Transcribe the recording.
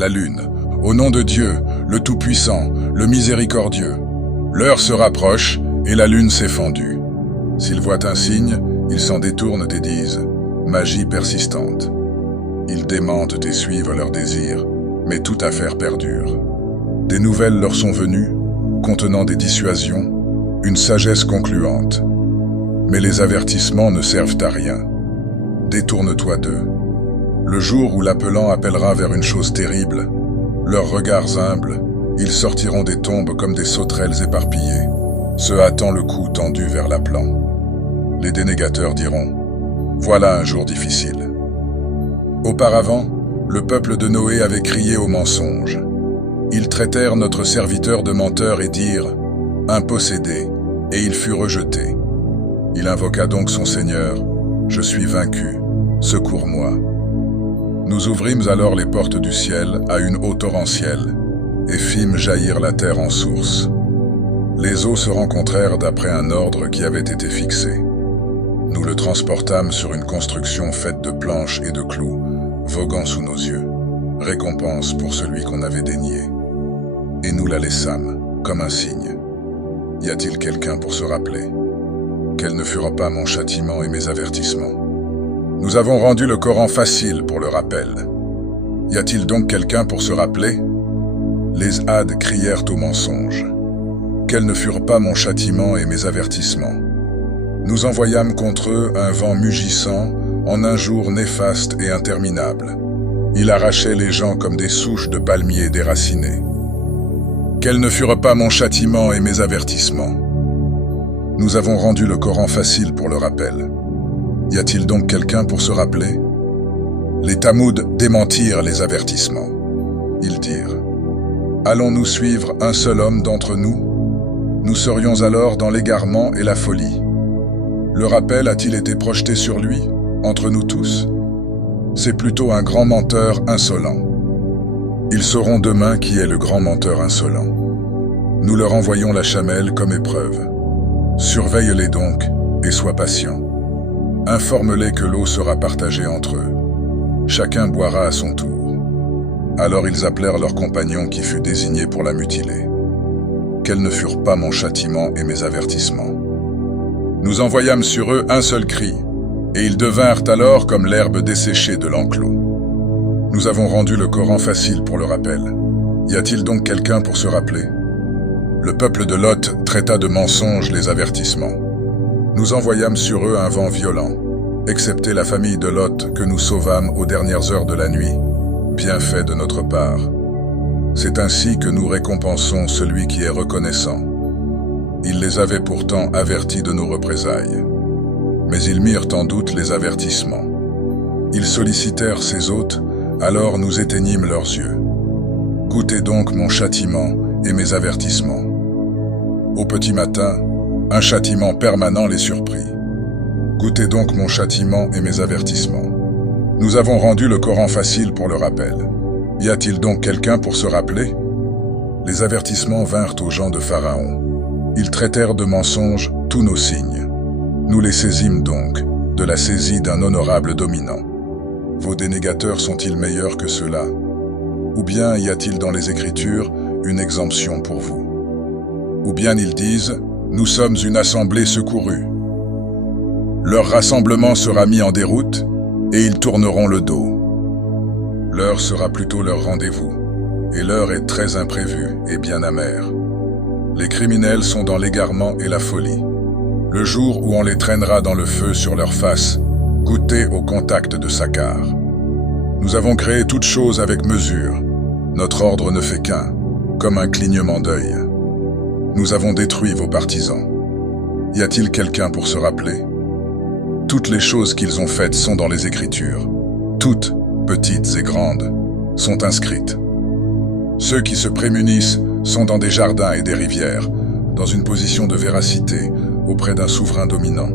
la lune. Au nom de Dieu, le Tout-Puissant, le Miséricordieux. L'heure se rapproche et la lune s'est fendue. S'ils voient un signe, ils s'en détournent et disent « magie persistante ». Ils démentent et suivent leurs désirs, mais toute affaire perdure. Des nouvelles leur sont venues, contenant des dissuasions, une sagesse concluante. Mais les avertissements ne servent à rien. Détourne-toi d'eux. Le jour où l'appelant appellera vers une chose terrible, leurs regards humbles, ils sortiront des tombes comme des sauterelles éparpillées, se hâtant le cou tendu vers l'appelant. Les dénégateurs diront « Voilà un jour difficile ». Auparavant, le peuple de Noé avait crié au mensonge. Ils traitèrent notre serviteur de menteur et dirent « impossédé », et il fut rejeté. Il invoqua donc son Seigneur « Je suis vaincu, secours-moi ». Nous ouvrîmes alors les portes du ciel à une eau torrentielle et fîmes jaillir la terre en source. Les eaux se rencontrèrent d'après un ordre qui avait été fixé. Nous le transportâmes sur une construction faite de planches et de clous, voguant sous nos yeux, récompense pour celui qu'on avait dénié. Et nous la laissâmes, comme un signe. Y a-t-il quelqu'un pour se rappeler? Quels ne furent pas mon châtiment et mes avertissements? Nous avons rendu le Coran facile pour le rappel. Y a-t-il donc quelqu'un pour se rappeler? Les Hades crièrent au mensonge. Quels ne furent pas mon châtiment et mes avertissements? Nous envoyâmes contre eux un vent mugissant en un jour néfaste et interminable. Il arrachait les gens comme des souches de palmiers déracinées. Quels ne furent pas mon châtiment et mes avertissements? Nous avons rendu le Coran facile pour le rappel. Y a-t-il donc quelqu'un pour se rappeler? Les Tamouds démentirent les avertissements. Ils dirent « Allons-nous suivre un seul homme d'entre nous? Nous serions alors dans l'égarement et la folie. Le rappel a-t-il été projeté sur lui, entre nous tous? C'est plutôt un grand menteur insolent. Ils sauront demain qui est le grand menteur insolent. Nous leur envoyons la chamelle comme épreuve. Surveille-les donc et sois patient. Informe-les que l'eau sera partagée entre eux. Chacun boira à son tour. » Alors ils appelèrent leur compagnon qui fut désigné pour la mutiler. Quels ne furent pas mon châtiment et mes avertissements? Nous envoyâmes sur eux un seul cri, et ils devinrent alors comme l'herbe desséchée de l'enclos. Nous avons rendu le Coran facile pour le rappel. Y a-t-il donc quelqu'un pour se rappeler? Le peuple de Lot traita de mensonges les avertissements. Nous envoyâmes sur eux un vent violent, excepté la famille de Lot que nous sauvâmes aux dernières heures de la nuit, bien fait de notre part. C'est ainsi que nous récompensons celui qui est reconnaissant. Ils les avaient pourtant avertis de nos représailles. Mais ils mirent en doute les avertissements. Ils sollicitèrent ses hôtes, alors nous éteignîmes leurs yeux. Goûtez donc mon châtiment et mes avertissements. Au petit matin, un châtiment permanent les surprit. Goûtez donc mon châtiment et mes avertissements. Nous avons rendu le Coran facile pour le rappel. Y a-t-il donc quelqu'un pour se rappeler? Les avertissements vinrent aux gens de Pharaon. Ils traitèrent de mensonges tous nos signes. Nous les saisîmes donc, de la saisie d'un honorable dominant. Vos dénégateurs sont-ils meilleurs que ceux-là? Ou bien y a-t-il dans les Écritures une exemption pour vous? Ou bien ils disent « Nous sommes une assemblée secourue ». Leur rassemblement sera mis en déroute et ils tourneront le dos. L'heure sera plutôt leur rendez-vous, et l'heure est très imprévue et bien amère. Les criminels sont dans l'égarement et la folie. Le jour où on les traînera dans le feu sur leur face, goûtez au contact de Sakar. Nous avons créé toutes choses avec mesure. Notre ordre ne fait qu'un, comme un clignement d'œil. Nous avons détruit vos partisans. Y a-t-il quelqu'un pour se rappeler? Toutes les choses qu'ils ont faites sont dans les Écritures. Toutes, petites et grandes, sont inscrites. Ceux qui se prémunissent sont dans des jardins et des rivières, dans une position de véracité auprès d'un souverain dominant.